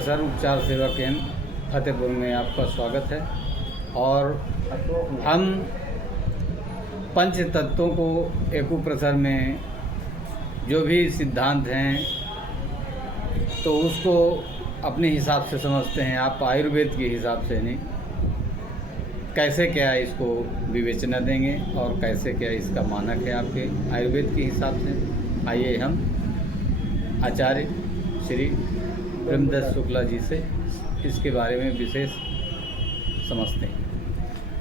Sir उपचार सेवा केंद्र फतेहपुर में आपका स्वागत है। और हम पंच तत्वों को एक्यूप्रेशर में जो भी सिद्धांत हैं तो उसको अपने हिसाब से समझते हैं, आप आयुर्वेद के हिसाब से नहीं। कैसे क्या इसको विवेचना देंगे और कैसे क्या इसका मानक है आपके आयुर्वेद के हिसाब से। आइए हम आचार्य श्री ब्रह्मदत्त शुक्ला जी से इसके बारे में विशेष समझते हैं।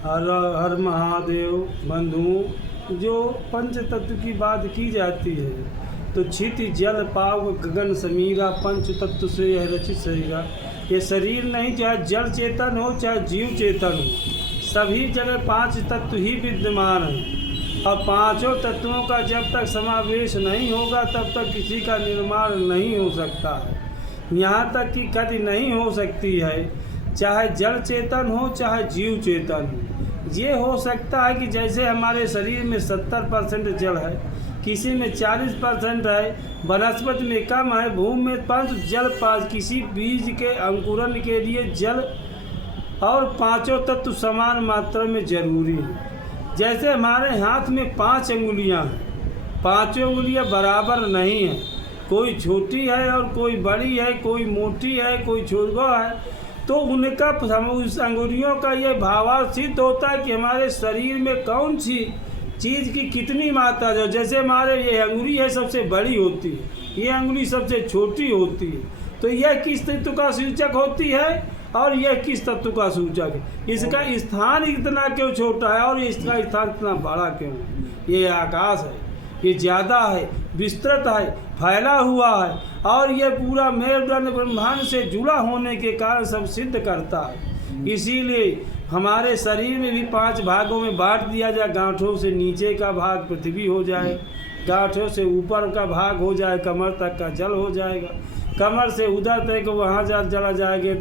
हर हर महादेव बंधुओं, जो पंच तत्व की बात की जाती है तो क्षिति जल पाव गगन समीरा पंच तत्व से यह रचित शरीर। ये शरीर नहीं, चाहे जल चेतन हो चाहे जीव चेतन हो, सभी जगह पांच तत्व ही विद्यमान हैं। और पांचों तत्वों का जब तक समावेश नहीं होगा तब तक किसी का निर्माण नहीं हो सकता है। यहाँ तक कि गति नहीं हो सकती है, चाहे जल चेतन हो चाहे जीव चेतन हो। ये हो सकता है कि जैसे हमारे शरीर में 70% जल है, किसी में 40% है, वनस्पति में कम है, भूमि में पंच जल पास, किसी बीज के अंकुरण के लिए जल और पांचों तत्व समान मात्रा में जरूरी है। जैसे हमारे हाथ में 5 अंगुलियां हैं, पांचों अंगुलियां बराबर नहीं हैं, कोई छोटी है और कोई बड़ी है, कोई मोटी है, कोई छोटा है, तो उनका उस अंगुलियों का ये भावार्थ सिद्ध होता है कि हमारे शरीर में कौन सी चीज़ की कितनी मात्रा है। जैसे हमारे ये अंगुली है सबसे बड़ी होती है, ये अंगुली सबसे छोटी होती है, तो यह किस तत्व का सूचक होती है और यह किस तत्व का सूचक है। इसका स्थान इतना क्यों छोटा है और इसका स्थान इतना बड़ा क्यों है। ये आकाश है, ये ज़्यादा है, विस्तृत है, फैला हुआ है, और ये पूरा मेरुदंड ब्रह्मांड से जुड़ा होने के कारण सब सिद्ध करता है। इसीलिए हमारे शरीर में भी 5 भागों में बांट दिया जाए। गांठों से नीचे का भाग पृथ्वी हो जाए, गांठों से ऊपर का भाग हो जाए, कमर तक का जल हो जाएगा, कमर से उधर तक वहाँ चला जाएंगे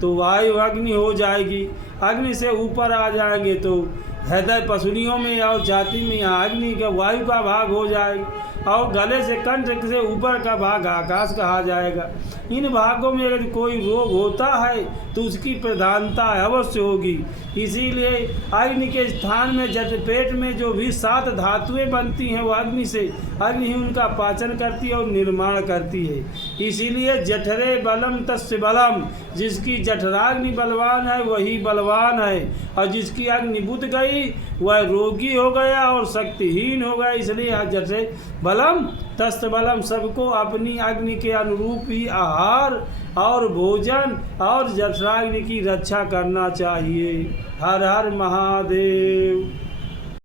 तो वायु अग्नि हो जाएगी, अग्नि से ऊपर आ जाएंगे तो हृदय पसलियों में और छाती में यहाँ अग्नि का वायु का भाग हो जाएगा, और गले से कंठ से ऊपर का भाग आकाश कहा जाएगा। इन भागों में अगर कोई रोग होता है तो उसकी प्रधानता अवश्य होगी। इसीलिए अग्नि के स्थान में पेट में जो भी 7 धातुएं बनती हैं वो अग्नि से, अग्नि ही उनका पाचन करती है और निर्माण करती है। इसीलिए जठरे बलम तस्य बलम, जिसकी जठराग्नि बलवान है वही बलवान है, और जिसकी अग्नि बुझ गई वह रोगी हो गया और शक्तिहीन हो गया। इसलिए जठरे बलम तस्य बलम, सबको अपनी अग्नि के अनुरूप ही आहार और भोजन और जठराग्नि की रक्षा करना चाहिए। हर हर महादेव।